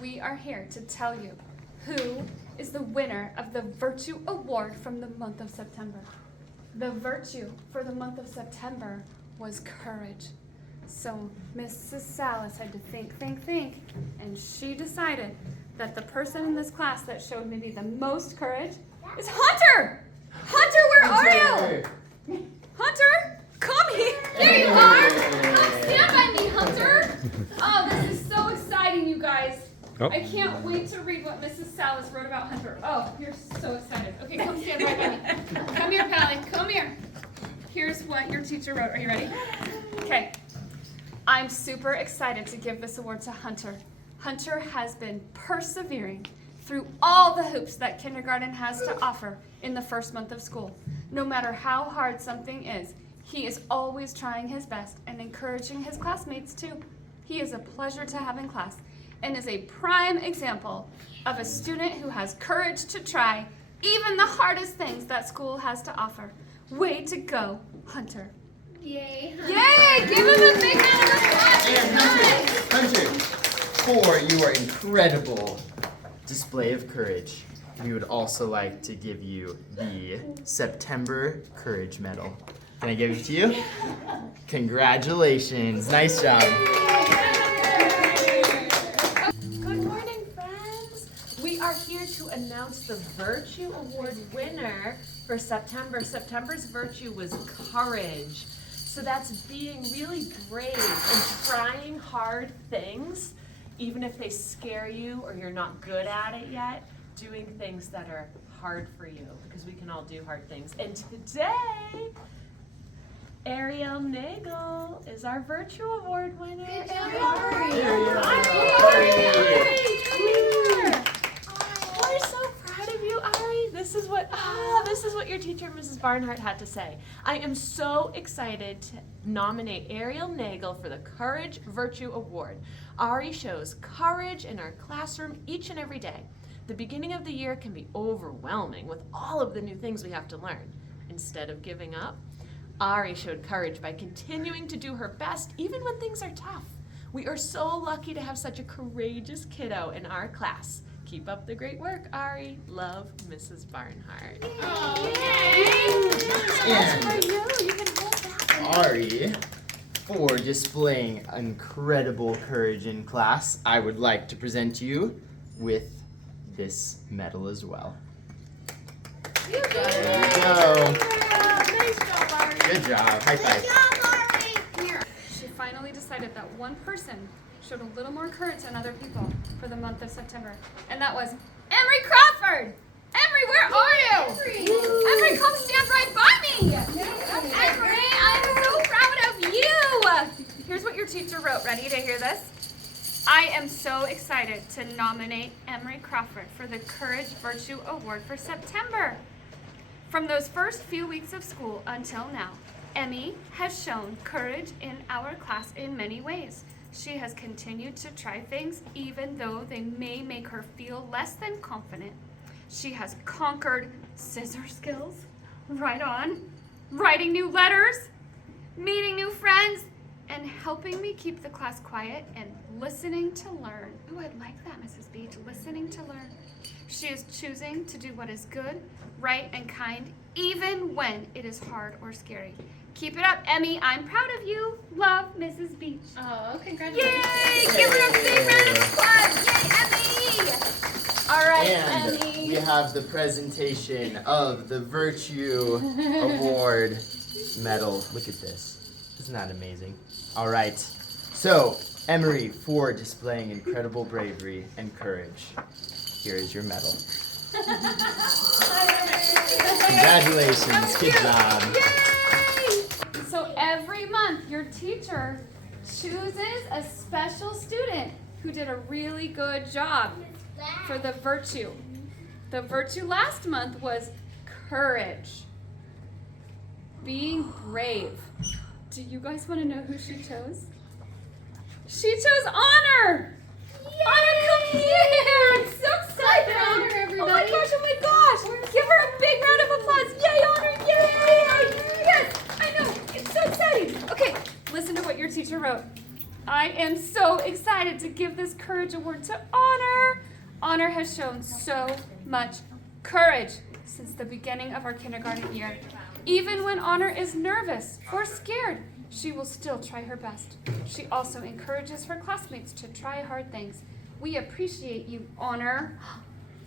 we are here to tell you who is the winner of the Virtue Award from the month of September. The virtue for the month of September was courage. So Mrs. Salas had to think, and she decided that the person in this class that showed maybe the most courage is Hunter! Hunter, where are you? Hunter, come here. There you are. Come stand by me, Hunter. Oh, this is so exciting, you guys. Oh. I can't wait to read what Mrs. Salas wrote about Hunter. Oh, you're so excited. Okay, come stand right by me. Come here, Pally. Come here. Here's what your teacher wrote. Are you ready? Okay. I'm super excited to give this award to Hunter. Hunter has been persevering through all the hoops that kindergarten has to offer in the first month of school. No matter how hard something is, he is always trying his best and encouraging his classmates too. He is a pleasure to have in class and is a prime example of a student who has courage to try even the hardest things that school has to offer. Way to go, Hunter. Yay. Yay! Give him a big round of applause. And Hunter, for your incredible display of courage, we would also like to give you the September Courage Medal. Can I give it to you? Congratulations. Nice job. Good morning, friends. We are here to announce the Virtue Award winner for September. September's virtue was courage. So that's being really brave and trying hard things, even if they scare you or you're not good at it yet, doing things that are hard for you, because we can all do hard things. And today, Ariel Nagel is our Virtue Award winner. Ariel! We're so proud of you, Ari. This is what your teacher, Mrs. Barnhart, had to say. I am so excited to nominate Ariel Nagel for the Courage Virtue Award. Ari shows courage in our classroom each and every day. The beginning of the year can be overwhelming with all of the new things we have to learn. Instead of giving up, Ari showed courage by continuing to do her best even when things are tough. We are so lucky to have such a courageous kiddo in our class. Keep up the great work, Ari. Love, Mrs. Barnhart. And Ari, for displaying incredible courage in class, I would like to present you with this medal as well. There you go. Nice job, Ari. Good job. High five. Good job, Ari. She finally decided that one person showed a little more courage than other people for the month of September, and that was Emery Crawford. Emery, where are you? Emery, come stand right by me. Emery, I'm so proud of you. Here's what your teacher wrote. Ready to hear this? I am so excited to nominate Emery Crawford for the Courage Virtue Award for September. From those first few weeks of school until now, Emmy has shown courage in our class in many ways. She has continued to try things even though they may make her feel less than confident. She has conquered scissor skills, writing new letters, meeting new friends, and helping me keep the class quiet and listening to learn. Ooh, I like that, Mrs. Beach, listening to learn. She is choosing to do what is good, right, and kind, even when it is hard or scary. Keep it up, Emmy. I'm proud of you. Love, Mrs. Beach. Oh, congratulations. Yay! Give her a big round of applause. Yay, Emmy! All right, And Emmy. we have the presentation of the Virtue Award medal. Look at this. Isn't that amazing? All right. So, Emery, for displaying incredible bravery and courage, here is your medal. Congratulations. Good job. Yay! So every month, your teacher chooses a special student who did a really good job for the virtue. The virtue last month was courage. Being brave. Do you guys want to know who she chose? She chose honor! Honor, come here! I'm so excited! Honor, everybody. Oh my gosh! Give her a big round of applause! Yay, Honor! Yay! Yes! I know! It's so exciting! Okay, listen to what your teacher wrote. I am so excited to give this Courage Award to Honor! Honor! Honor has shown so much courage since the beginning of our kindergarten year. Even when Honor is nervous or scared, she will still try her best. She also encourages her classmates to try hard things. We appreciate you, Honor.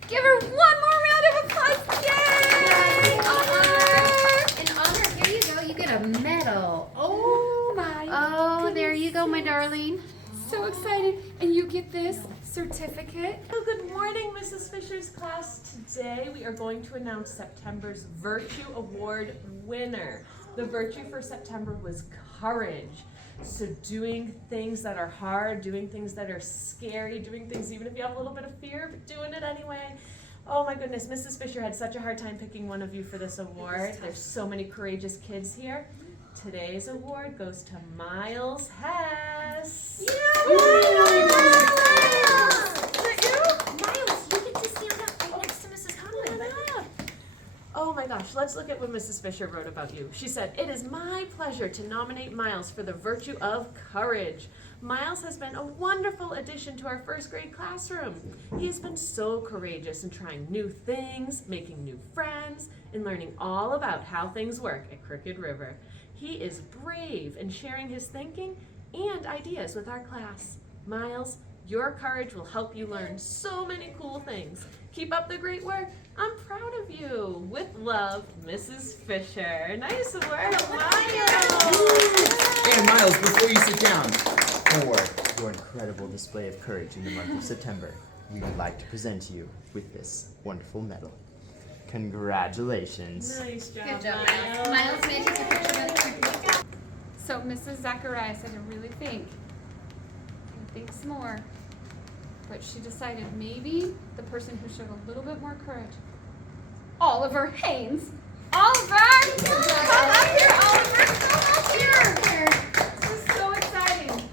Give her one more round of applause. Yay! Honor! In honor, here you go. You get a medal. Oh my. Oh, there goodness you go, my sakes. darling. So excited. And you get this certificate. Well, good morning, Mrs. Fisher's class. Today we are going to announce September's Virtue Award winner. The virtue for September was courage. So doing things that are hard, doing things that are scary, doing things even if you have a little bit of fear, but doing it anyway. Oh my goodness, Mrs. Fisher had such a hard time picking one of you for this award. There's so many courageous kids here. Today's award goes to Miles Hess. Oh my gosh, let's look at what Mrs. Fisher wrote about you. She said, "It is my pleasure to nominate Miles for the virtue of courage. Miles has been a wonderful addition to our first grade classroom. He has been so courageous in trying new things, making new friends, and learning all about how things work at Crooked River. He is brave in sharing his thinking and ideas with our class. Miles, your courage will help you learn so many cool things. Keep up the great work. I'm proud of you. With love, Mrs. Fisher." Nice work, Miles. And Miles, before you sit down, for your incredible display of courage in the month of September, we would like to present you with this wonderful medal. Congratulations. Nice job, Good job, Miles. Miles. Miles, may I take a picture really quickly? So Mrs. Zacharias had to really think some more. But she decided maybe the person who showed a little bit more courage. Oliver Haynes. Oliver! Come up here, Oliver! Come up here! This is so exciting.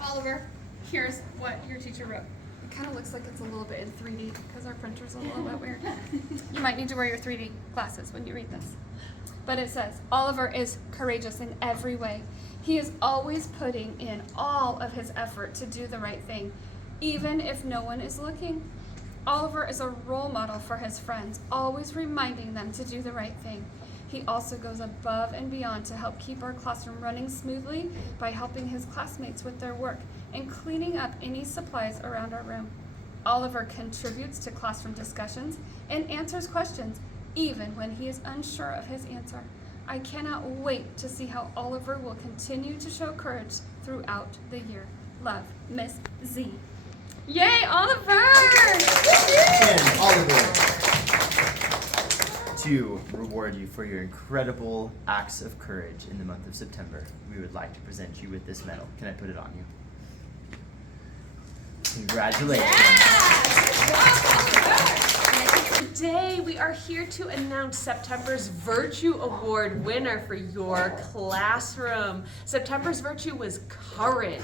Oliver, here's what your teacher wrote. It kind of looks like it's a little bit in 3D because our printer's a little bit weird. You might need to wear your 3D glasses when you read this. But it says, Oliver is courageous in every way. He is always putting in all of his effort to do the right thing, even if no one is looking. Oliver is a role model for his friends, always reminding them to do the right thing. He also goes above and beyond to help keep our classroom running smoothly by helping his classmates with their work and cleaning up any supplies around our room. Oliver contributes to classroom discussions and answers questions, even when he is unsure of his answer. I cannot wait to see how Oliver will continue to show courage throughout the year. Love, Miss Z. Yay, Oliver! And Oliver, to reward you for your incredible acts of courage in the month of September, we would like to present you with this medal. Can I put it on you? Congratulations. Today we are here to announce September's Virtue Award winner for your classroom. September's virtue was courage.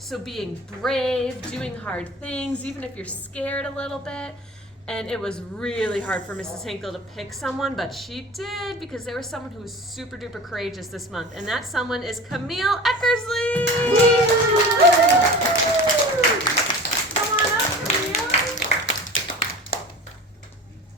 So being brave, doing hard things, even if you're scared a little bit. And it was really hard for Mrs. Hinkle to pick someone, but she did because there was someone who was super duper courageous this month. And that someone is Camille Eckersley. Come on up, Camille.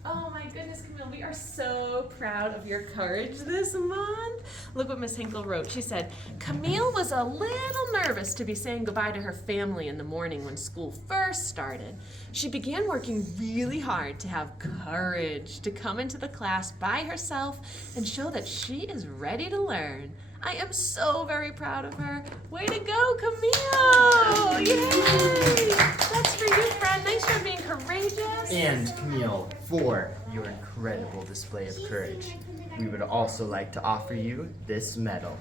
Oh my goodness, Camille, we are so proud of your courage this month. Look what Miss Hinkle wrote. She said, "Camille was a little nervous to be saying goodbye to her family in the morning when school first started. She began working really hard to have courage to come into the class by herself and show that she is ready to learn. I am so very proud of her. Way to go, Camille! Yay! That's for you, friend. Nice job being courageous." And Camille, for your incredible display of courage, we would also like to offer you this medal.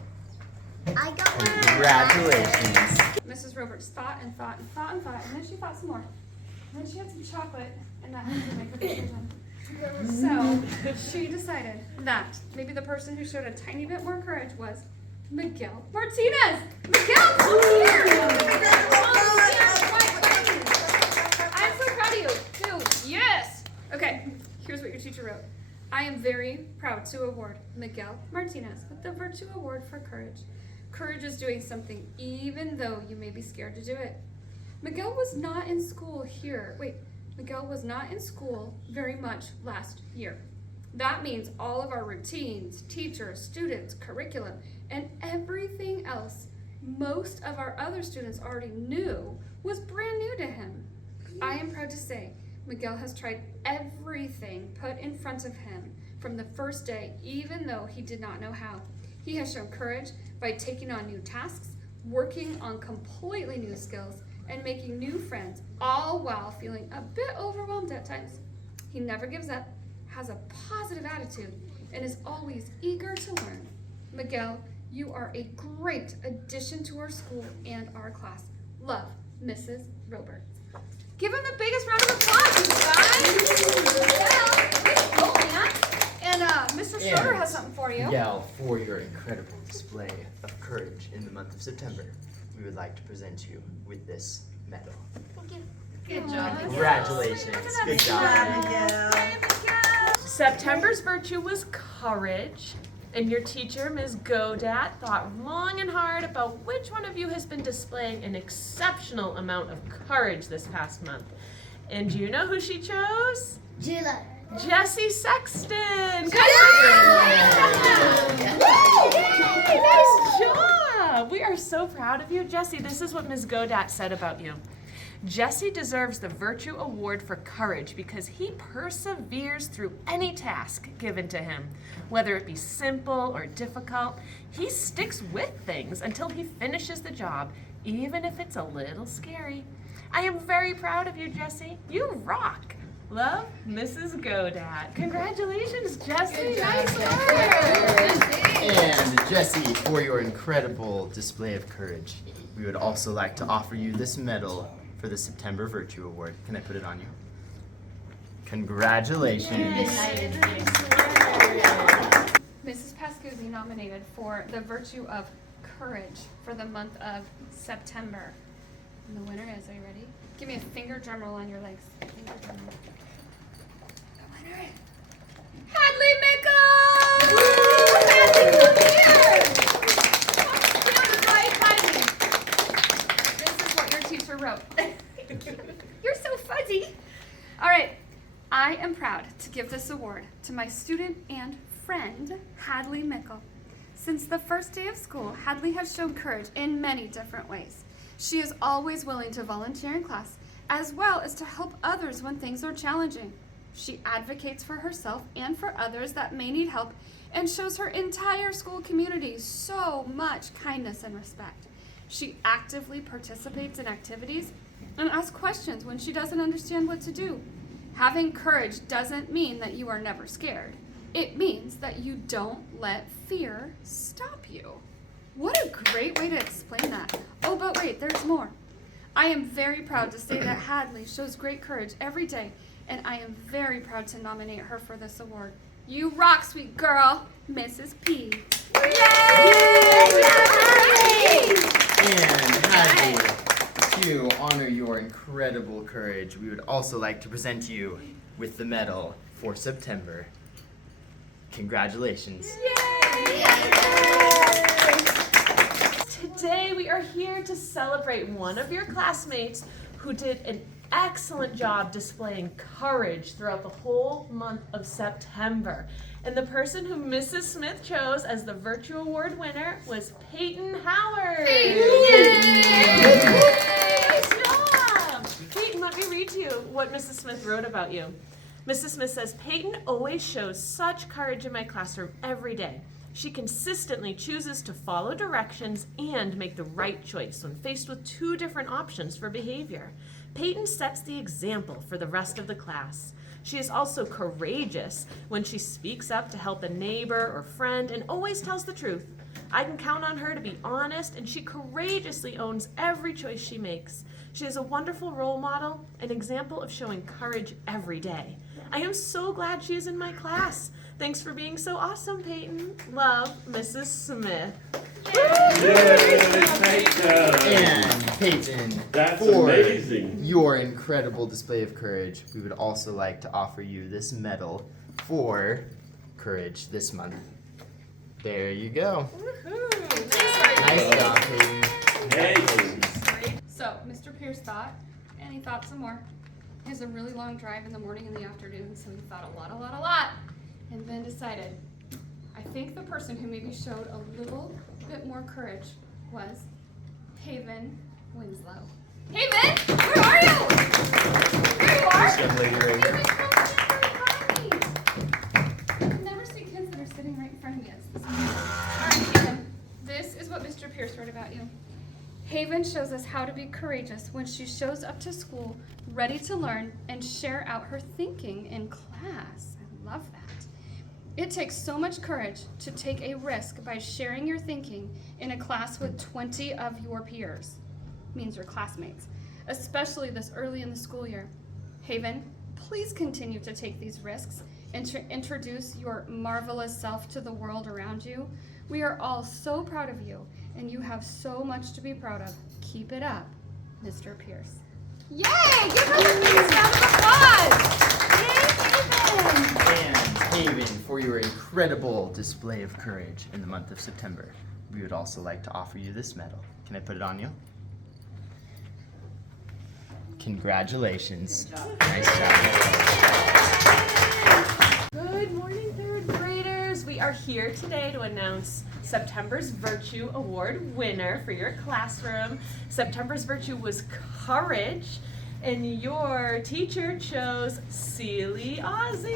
I got one. Congratulations. Mrs. Roberts thought and thought and thought and thought, and then she thought some more. And then she had some chocolate, and that had to make her decision. So she decided that maybe the person who showed a tiny bit more courage was Miguel Martinez. Miguel, come here! I'm so proud of you, too. Yes! Okay, here's what your teacher wrote. I am very proud to award Miguel Martinez with the Virtue Award for Courage. Courage is doing something even though you may be scared to do it. Miguel was not in school Miguel was not in school very much last year. That means all of our routines, teachers, students, curriculum, and everything else most of our other students already knew was brand new to him. I am proud to say Miguel has tried everything put in front of him from the first day, even though he did not know how. He has shown courage by taking on new tasks, working on completely new skills, and making new friends, all while feeling a bit overwhelmed at times. He never gives up, has a positive attitude, and is always eager to learn. Miguel, you are a great addition to our school and our class. Love, Mrs. Robert. Give him the biggest round of applause, you guys! Well, let's go, man. And Mr. Schroeder has something for you. Miguel, for your incredible display of courage in the month of September, we would like to present you with this medal. Thank you. Good job. Aw, Congratulations. Good job. September's virtue was courage, and your teacher, Ms. Godat, thought long and hard about which one of you has been displaying an exceptional amount of courage this past month. And do you know who she chose? Julia. Jessie Sexton! Nice job! We are so proud of you. Jessie, this is what Ms. Godat said about you. Jessie deserves the Virtue Award for courage because he perseveres through any task given to him. Whether it be simple or difficult, he sticks with things until he finishes the job, even if it's a little scary. I am very proud of you, Jessie. You rock! Love, Mrs. Godat. Congratulations, Jessie. Nice work. And Jessie, for your incredible display of courage, we would also like to offer you this medal for the September Virtue Award. Can I put it on you? Congratulations. Mrs. Pascuzzi nominated for the virtue of courage for the month of September. And the winner is, are you ready? Give me a finger drum roll on your legs. Finger drum roll. The winner is Hadley Mickel! Hadley, come here! Come stand right by me. This is what your teacher wrote. You're so fuzzy. All right, I am proud to give this award to my student and friend, Hadley Mickel. Since the first day of school, Hadley has shown courage in many different ways. She is always willing to volunteer in class, as well as to help others when things are challenging. She advocates for herself and for others that may need help, and shows her entire school community so much kindness and respect. She actively participates in activities and asks questions when she doesn't understand what to do. Having courage doesn't mean that you are never scared. It means that you don't let fear stop you. What a great way to explain that. Oh, but wait, there's more. I am very proud to say that Hadley shows great courage every day, and I am very proud to nominate her for this award. You rock, sweet girl, Mrs. P. Yay! And Hadley, to honor your incredible courage, we would also like to present you with the medal for September. Congratulations. Today we are here to celebrate one of your classmates who did an excellent job displaying courage throughout the whole month of September. And the person who Mrs. Smith chose as the Virtue Award winner was Peyton Howard. Nice job! Peyton, let me read to you what Mrs. Smith wrote about you. Mrs. Smith says, Peyton always shows such courage in my classroom every day. She consistently chooses to follow directions and make the right choice when faced with two different options for behavior. Peyton sets the example for the rest of the class. She is also courageous when she speaks up to help a neighbor or friend and always tells the truth. I can count on her to be honest, and she courageously owns every choice she makes. She is a wonderful role model, an example of showing courage every day. I am so glad she is in my class. Thanks for being so awesome, Peyton. Love, Mrs. Smith. And Peyton, That's for amazing. your incredible display of courage, we would also like to offer you this medal for courage this month. There you go. Nice job, Peyton. Amazing. So Mr. Pierce thought, and he thought some more. He has a really long drive in the morning and the afternoon, so he thought a lot, and then decided, I think the person who maybe showed a little bit more courage was Haven Winslow. Haven, where are you? There you are. Young lady right here. Haven, come stand right behind me. I've never seen kids that are sitting right in front of me. All right, Haven, this is what Mr. Pierce wrote about you. Haven shows us how to be courageous when she shows up to school ready to learn and share out her thinking in class. I love that. It takes so much courage to take a risk by sharing your thinking in a class with 20 of your peers, means your classmates, especially this early in the school year. Haven, please continue to take these risks and to introduce your marvelous self to the world around you. We are all so proud of you, and you have so much to be proud of. Keep it up, Mr. Pierce. Yay! Give her a big round of applause! Yay, Haven! And Haven, for your incredible display of courage in the month of September, we would also like to offer you this medal. Can I put it on you? Congratulations. Nice job. Good morning, third graders. We are here today to announce September's Virtue Award winner for your classroom. September's Virtue was courage, and your teacher chose Sealy Ozzie.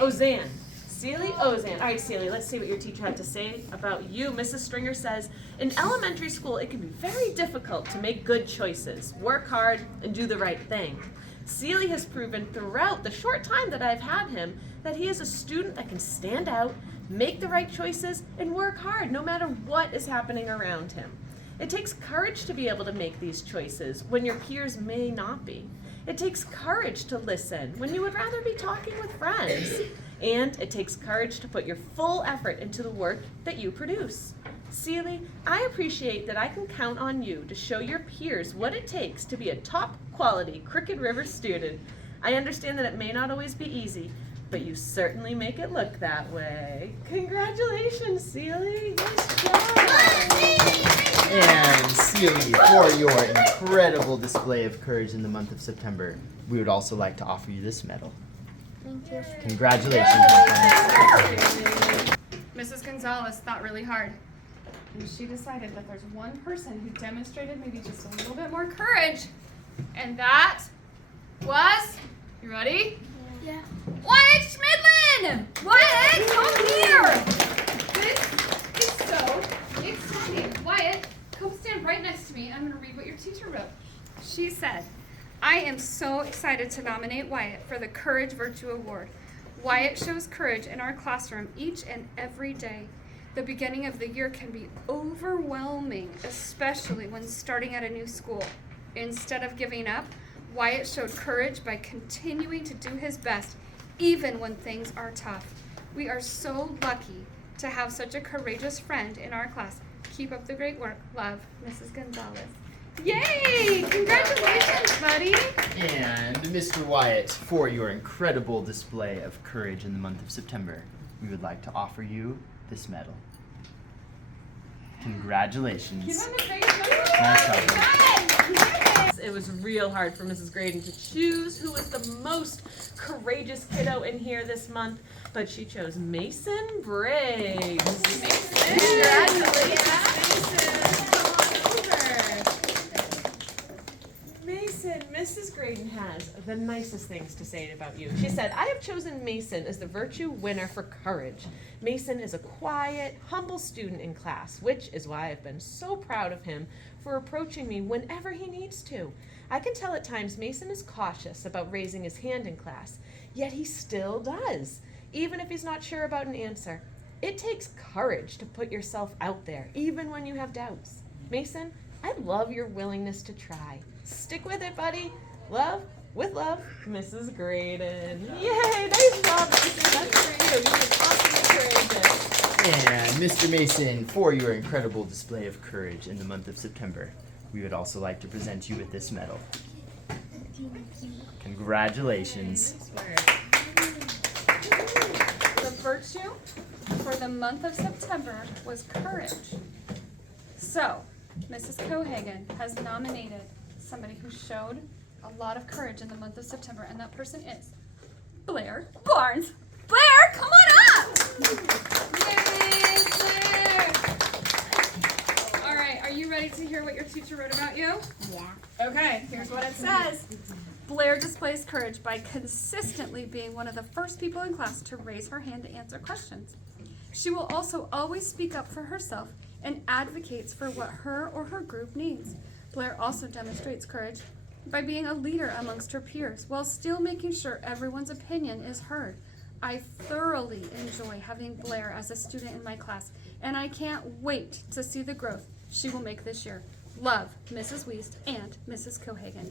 Ozanne. Sealy Ozanne. All right, Sealy, let's see what your teacher had to say about you. Mrs. Stringer says, in elementary school, it can be very difficult to make good choices, work hard, and do the right thing. Sealy has proven throughout the short time that I've had him that he is a student that can stand out, make the right choices, and work hard no matter what is happening around him. It takes courage to be able to make these choices when your peers may not be. It takes courage to listen when you would rather be talking with friends. And it takes courage to put your full effort into the work that you produce. Sealy, I appreciate that I can count on you to show your peers what it takes to be a top quality Crooked River student. I understand that it may not always be easy, but you certainly make it look that way. Congratulations, Sealy. Nice job. And Sealy, for your incredible display of courage in the month of September, we would also like to offer you this medal. Thank you. Congratulations. Mrs. Gonzalez thought really hard, and she decided that there's one person who demonstrated maybe just a little bit more courage, and that was, you ready? Yeah. Wyatt Schmidlin! Wyatt, come here! This is so exciting. Wyatt, come stand right next to me. I'm going to read what your teacher wrote. She said, I am so excited to nominate Wyatt for the Courage Virtue Award. Wyatt shows courage in our classroom each and every day. The beginning of the year can be overwhelming, especially when starting at a new school. Instead of giving up, Wyatt showed courage by continuing to do his best, even when things are tough. We are so lucky to have such a courageous friend in our class. Keep up the great work. Love, Mrs. Gonzalez. Yay! Congratulations, buddy! And Mr. Wyatt, for your incredible display of courage in the month of September, we would like to offer you this medal. Congratulations. Give him a big Nice job. It was real hard for Mrs. Graydon to choose who was the most courageous kiddo in here this month, but she chose Mason Briggs. Mason! Congratulations, Mason! Come on over. Mason, Mrs. Graydon has the nicest things to say about you. She said, I have chosen Mason as the virtue winner for courage. Mason is a quiet, humble student in class, which is why I've been so proud of him for approaching me whenever he needs to. I can tell at times Mason is cautious about raising his hand in class, yet he still does, even if he's not sure about an answer. It takes courage to put yourself out there, even when you have doubts. Mason, I love your willingness to try. Stick with it, buddy. Love, with love, Mrs. Graydon. Yay, nice job, Mason. That's for you. You've been awesome and courageous. And Mr. Mason, for your incredible display of courage in the month of September, we would also like to present you with this medal. Congratulations. The virtue for the month of September was courage. So, Mrs. Cohagen has nominated somebody who showed a lot of courage in the month of September, and that person is Blair Barnes. Blair, come on up! Yay, Blair! All right, are you ready to hear what your teacher wrote about you? Yeah. Okay, here's what it says. Blair displays courage by consistently being one of the first people in class to raise her hand to answer questions. She will also always speak up for herself and advocates for what her or her group needs. Blair also demonstrates courage by being a leader amongst her peers while still making sure everyone's opinion is heard. I thoroughly enjoy having Blair as a student in my class, and I can't wait to see the growth she will make this year. Love, Mrs. Wiest and Mrs. Cohagen.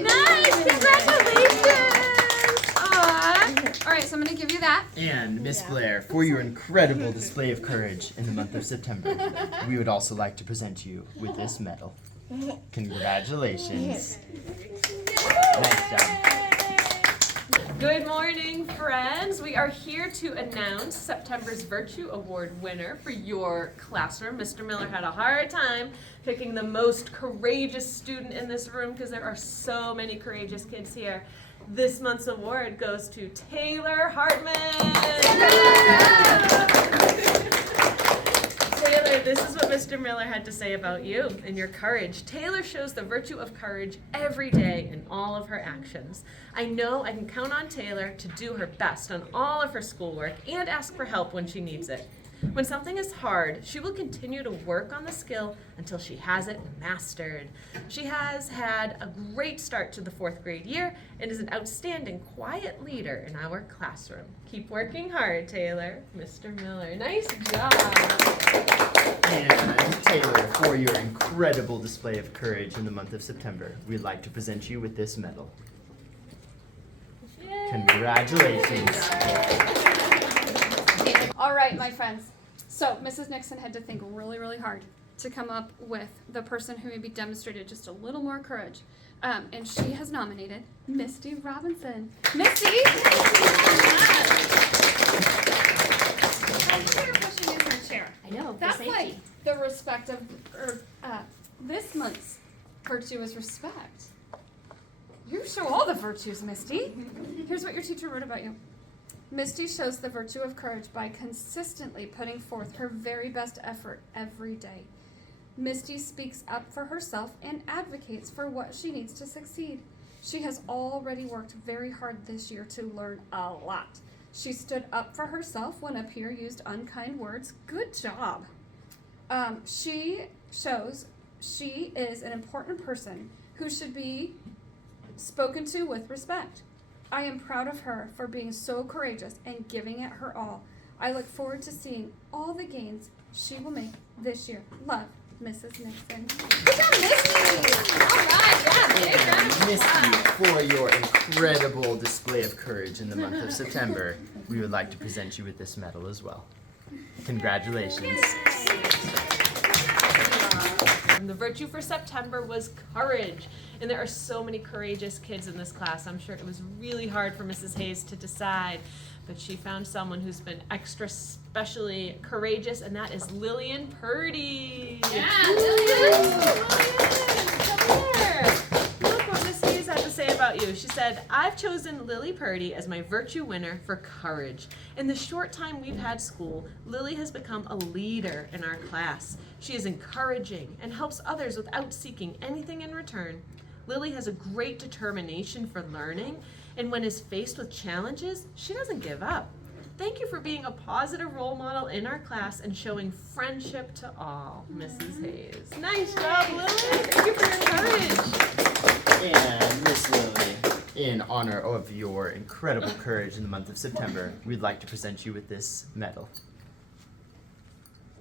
Nice! Congratulations! Aww. All right, so I'm going to give you that. And Miss Blair, for your incredible display of courage in the month of September, we would also like to present you with this medal. Congratulations. Nice job. Good morning, friends. We are here to announce September's Virtue Award winner for your classroom. Mr. Miller had a hard time picking the most courageous student in this room because there are so many courageous kids here. This month's award goes to Taylor Hartman. Taylor, this is what Mr. Miller had to say about you and your courage. Taylor shows the virtue of courage every day in all of her actions. I know I can count on Taylor to do her best on all of her schoolwork and ask for help when she needs it. When something is hard, she will continue to work on the skill until she has it mastered. She has had a great start to the 4th grade year and is an outstanding quiet leader in our classroom. Keep working hard, Taylor. Mr. Miller, nice job. And Taylor, for your incredible display of courage in the month of September, we'd like to present you with this medal. Yay. Congratulations. All right, my friends. So Mrs. Nixon had to think really, really hard to come up with the person who maybe demonstrated just a little more courage. And she has nominated Misty Robinson. Misty! I think you're pushing in her chair. I know, for That's safety. like the respect of, this month's virtue is respect. You show all the virtues, Misty. Here's what your teacher wrote about you. Misty shows the virtue of courage by consistently putting forth her very best effort every day. Misty speaks up for herself and advocates for what she needs to succeed. She has already worked very hard this year to learn a lot. She stood up for herself when a peer used unkind words. Good job. She shows she is an important person who should be spoken to with respect. I am proud of her for being so courageous and giving it her all. I look forward to seeing all the gains she will make this year. Love, Mrs. Nixon. Good job, Misty! All right, yeah, big round of Misty, applause. for your incredible display of courage in the month of September, we would like to present you with this medal as well. Congratulations. And the virtue for September was courage. And there are so many courageous kids in this class. I'm sure it was really hard for Mrs. Hayes to decide, but she found someone who's been extra specially courageous, and that is Lillian Purdy. Yeah, Lillian! Come here. Look what Mrs. Hayes had to say about you. She said, I've chosen Lily Purdy as my virtue winner for courage. In the short time we've had school, Lily has become a leader in our class. She is encouraging and helps others without seeking anything in return. Lily has a great determination for learning, and when is faced with challenges, she doesn't give up. Thank you for being a positive role model in our class and showing friendship to all, Mrs. Hayes. Nice job, Lily. Thank you for your courage. And Miss Lily, in honor of your incredible courage in the month of September, we'd like to present you with this medal.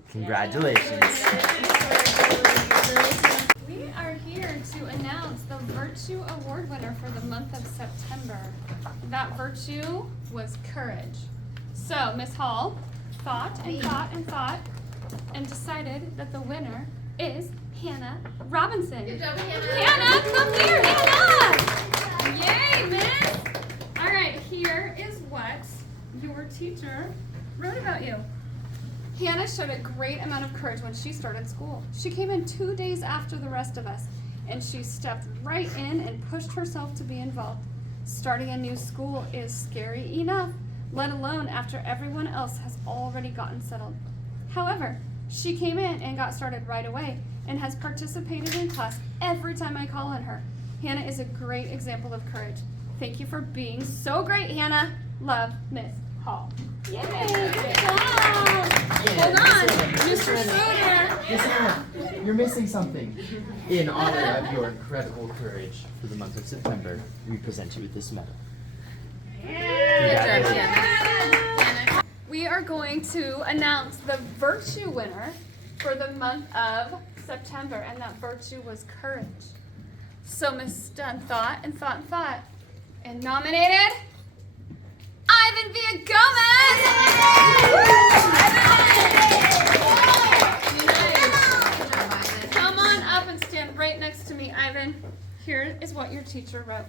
Congratulations. We are here to announce the Virtue Award winner for the month of September. That virtue was courage. So, Miss Hall thought and thought and thought and decided that the winner is Hannah Robinson. Good job, Hannah. Hannah, come here, Hannah! Yay, miss! All right, here is what your teacher wrote about you. Hannah showed a great amount of courage when she started school. She came in 2 days after the rest of us, and she stepped right in and pushed herself to be involved. Starting a new school is scary enough, let alone after everyone else has already gotten settled. However, she came in and got started right away and has participated in class every time I call on her. Hannah is a great example of courage. Thank you for being so great, Hannah. Love, Miss Hall. Yay! Good job! Hold on, Mr. Schroeder. Miss Hannah, you're missing something. In honor of your incredible courage for the month of September, we present you with this medal. Congratulations. We are going to announce the virtue winner for the month of September, and that virtue was courage. So Miss Dunn thought and thought and thought, and nominated Ivan Villagomez! Come on up and stand right next to me, Ivan. Here is what your teacher wrote.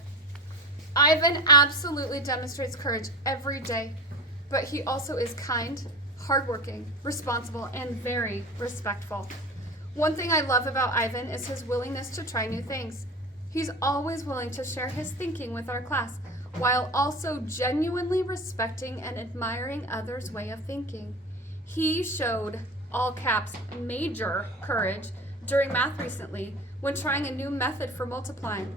Ivan absolutely demonstrates courage every day, but he also is kind, hardworking, responsible, and very respectful. One thing I love about Ivan is his willingness to try new things. He's always willing to share his thinking with our class, while also genuinely respecting and admiring others' way of thinking. He showed, all caps, major courage during math recently when trying a new method for multiplying.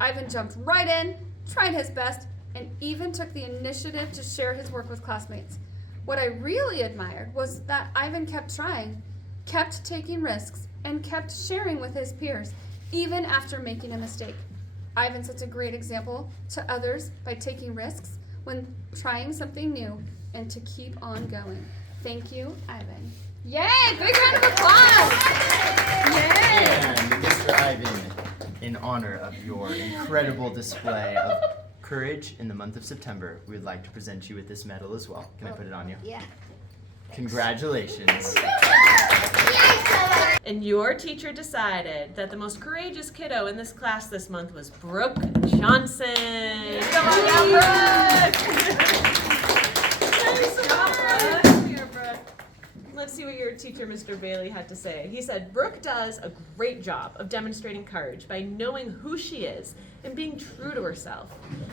Ivan jumped right in, tried his best, and even took the initiative to share his work with classmates. What I really admired was that Ivan kept trying, kept taking risks, and kept sharing with his peers, even after making a mistake. Ivan sets a great example to others by taking risks when trying something new and to keep on going. Thank you, Ivan. Yay! Big round of applause! Yay! And Mr. Ivan, in honor of your incredible display of courage in the month of September, we would like to present you with this medal as well. Can I put it on you? Yeah. Congratulations. And your teacher decided that the most courageous kiddo in this class this month was Brooke Johnson. Come on down, Brooke! Nice job, Brooke. Come here, Brooke. Let's see what your teacher, Mr. Bailey, had to say. He said, Brooke does a great job of demonstrating courage by knowing who she is and being true to herself.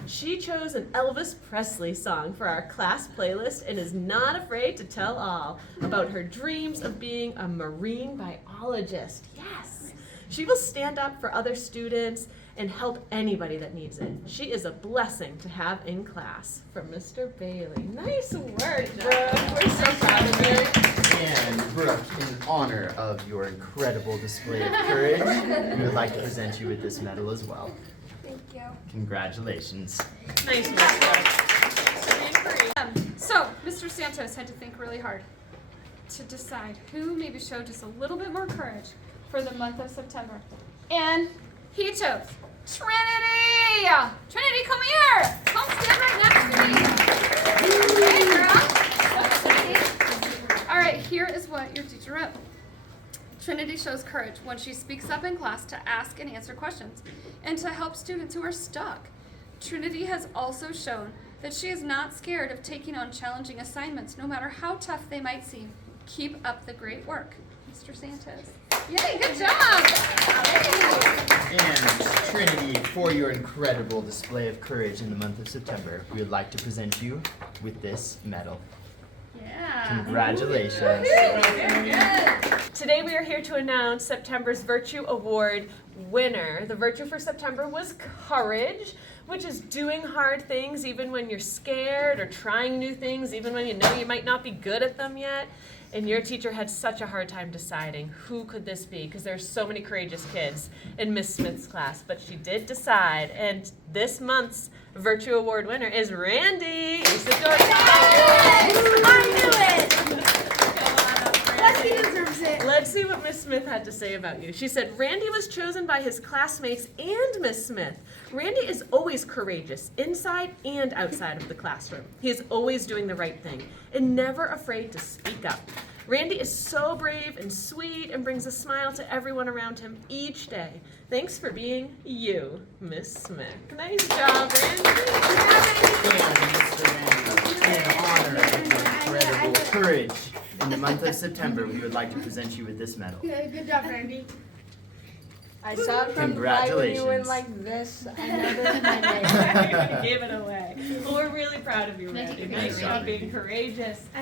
She chose an Elvis Presley song for our class playlist and is not afraid to tell all about her dreams of being a marine biologist. Yes! She will stand up for other students and help anybody that needs it. She is a blessing to have in class. From Mr. Bailey. Nice work, Brooke. We're so proud of you. And Brooke, in honor of your incredible display of courage, we would like to present you with this medal as well. Thank you. Congratulations. Nice work, Brooke. So, Mr. Santos had to think really hard to decide who maybe showed just a little bit more courage for the month of September. And he chose Trinity! Trinity, come here! Come stand right next to me. Hey, girl. All right, here is what your teacher wrote. Trinity shows courage when she speaks up in class to ask and answer questions and to help students who are stuck. Trinity has also shown that she is not scared of taking on challenging assignments, no matter how tough they might seem. Keep up the great work, Mr. Santos. Yay, good job! And Trinity, for your incredible display of courage in the month of September, we would like to present you with this medal. Yeah. Congratulations. Today we are here to announce September's Virtue Award winner. The virtue for September was courage, which is doing hard things even when you're scared, or trying new things even when you know you might not be good at them yet. And your teacher had such a hard time deciding who could this be, because there's so many courageous kids in Miss Smith's class. But she did decide, and this month's Virtue Award winner is Randy. I knew it! He deserves it. Let's see what Miss Smith had to say about you. She said, Randy was chosen by his classmates and Miss Smith. Randy is always courageous, inside and outside of the classroom. He is always doing the right thing and never afraid to speak up. Randy is so brave and sweet and brings a smile to everyone around him each day. Thanks for being you, Miss Smith. Nice job, Randy. In honor of your incredible courage in the month of September, we would like to present you with this medal. Good job, Randy. I saw it from Congratulations. when you went like this. I know this my name. Give it away. Well, we're really proud of you, Randy. Nice job being courageous.